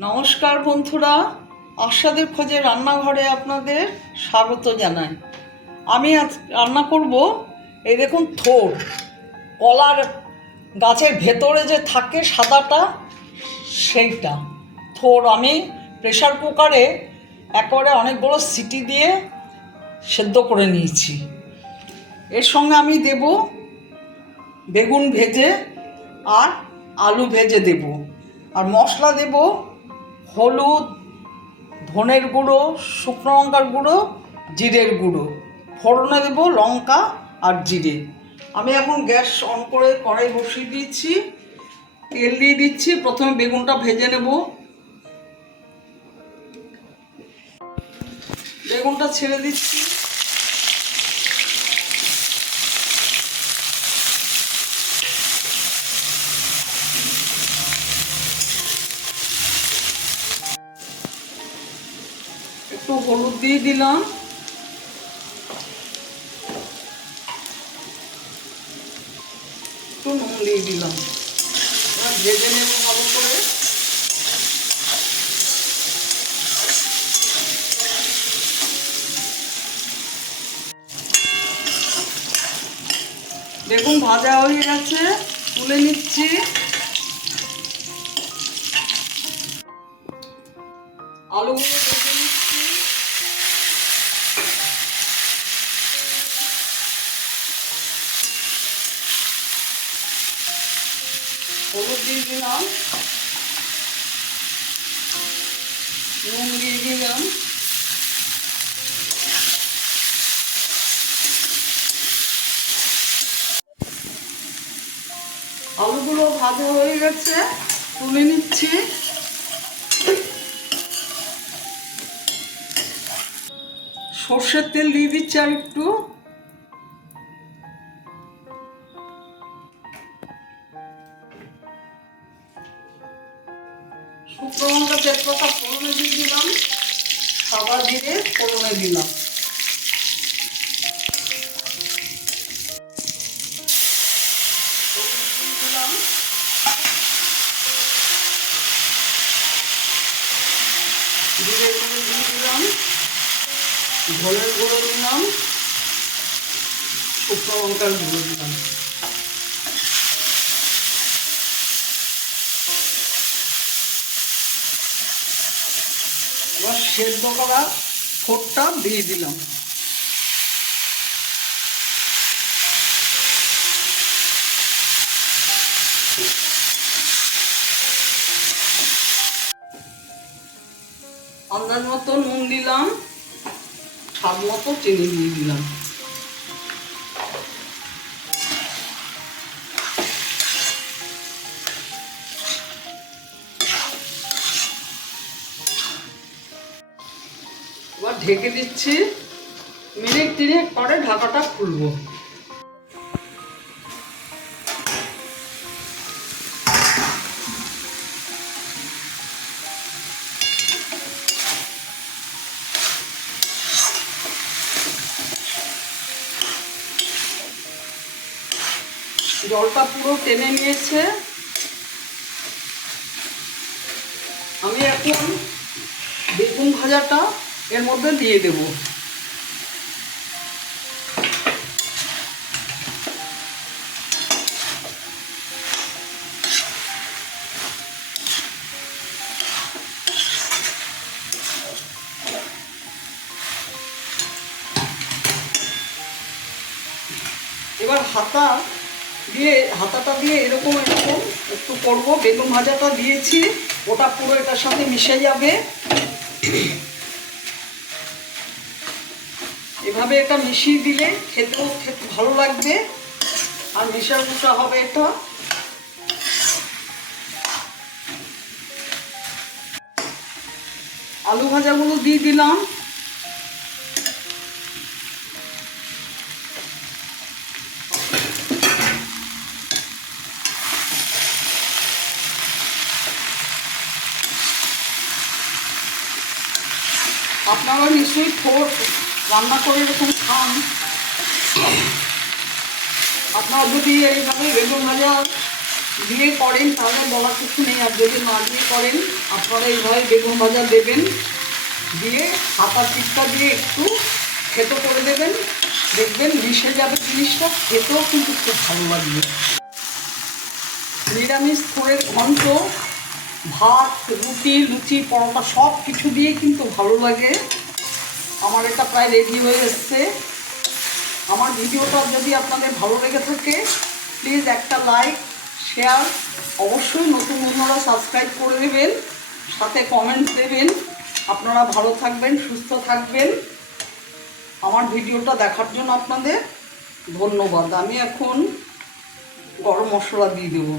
নমস্কার বন্ধুরা, আশাদের খোঁজে রান্নাঘরে আপনাদের স্বাগত জানাই। আমি আজ রান্না করব, এই দেখুন থোর। কলার গাছের ভেতরে যে থাকে সাদাটা, সেইটা। থোর আমি প্রেশার কুকারে একবারে অনেক বড় সিটি দিয়ে সেদ্ধ করে নিয়েছি। এর সঙ্গে আমি দেব বেগুন ভেজে আর আলু ভেজে দেব। আর মশলা দেব হলুদ, ধনের গুঁড়ো, শুকনো লঙ্কার গুঁড়ো, জিরের গুঁড়ো। ফোড়নে দেবো লঙ্কা আর জিরে। আমি এখন গ্যাস অন করে কড়াই বসিয়ে দিচ্ছি তেল দিয়ে দিচ্ছি। প্রথমে বেগুনটা ভেজে নেব। বেগুনটা ছেড়ে দিচ্ছি। একটু হলুদ দিয়ে দিলাম। একটু নুন দিয়ে দিলাম। ভেজে নেব ভালো করে। বেগুন ভাজা হয়ে গেছে। তুলে নিচ্ছি। আলুগুলো ভেজে নিচ্ছি হলুদ দিয়ে দিলাম। নুন দিয়ে দিলাম। আলুগুলো ভাজা হয়ে গেছে, তুলে নিচ্ছি। সর্ষের তেল দিয়ে দিচ্ছি আর একটু শুকনো লঙ্কা তেজপাতা ফোড়নে দিয়ে দিলাম সাদা দিলাম। গুঁড়ো দিলাম শুকনো লঙ্কার গুঁড়ো দিলাম এবার সেদ্ধ করা ফোরটা দিয়ে দিলাম। আন্দাজ মতো নুন দিলাম স্বাদ মতো চিনি দিয়ে দিলাম। ঢেকে দিচ্ছি। মিনিট তিনেক পরে ঢাকাটা খুলবো। জলটা পুরো টেনে নিয়েছে। আমি এখন বেগুন ভাজাটা এর মধ্যে দিয়ে দেব। এবার হাতা দিয়ে, হাতাটা দিয়ে এরকম এরকম একটু করব। বেগুন ভাজাটা দিয়েছি, ওটা পুরো এটার সাথে মিশে যাবে। এভাবে এটা মিশিয়ে দিলে খেতেও খেতে ভালো লাগবে। আর মিশা মিশা হবে এটা। আলু ভাজাগুলো দিয়ে দিলাম। আপনারা নিশ্চয়ই ঠোঁট রান্না করে এরকম খান। আপনারা যদি এইভাবে বেগুন ভাজা দিয়ে করেন, তাহলে বলার কিছু নেই। আর যদি না দিয়ে করেন, আপনারা এইভাবে বেগুন ভাজা দেবেন, দিয়ে হাতা টিপটা দিয়ে একটু খেতো করে দেবেন। দেখবেন মিশে যাবে জিনিসটা, খেতেও কিন্তু খুব ভালো লাগবে। নিরামিষ থোড়ের ঘন্ট, ভাত, রুটি, লুচি, পরোটা সব কিছু দিয়ে কিন্তু ভালো লাগে। আমার এটা প্রায় রেডি হয়ে এসছে। আমার ভিডিওটা যদি আপনাদের ভালো লেগে থাকে প্লিজ একটা লাইক শেয়ার অবশ্যই নতুন বন্ধুরা সাবস্ক্রাইব করে দেবেন সাথে কমেন্টস দেবেন। আপনারা ভালো থাকবেন, সুস্থ থাকবেন। আমার ভিডিওটা দেখার জন্য আপনাদের ধন্যবাদ। আমি এখন গরম মশলা দিয়ে দেবো।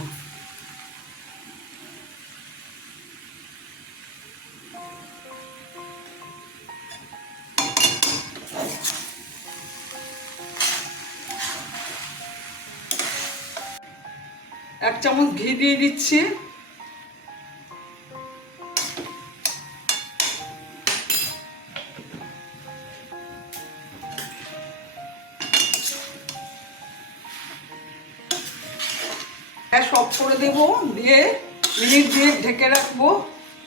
এক চামচ ঘি দিয়ে দিচ্ছি। গ্যাস অফ করে দেব, দিয়ে মিনিট দিয়ে ঢেকে রাখব,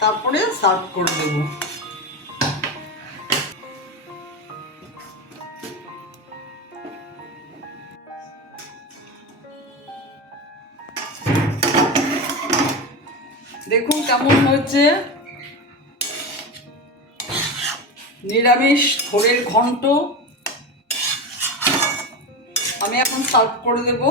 তারপরে সার্ভ করে দেবো। দেখুন কেমন হচ্ছে নিরামিষ থোড়ের ঘন্ট। আমি এখন সার্ভ করে দেবো।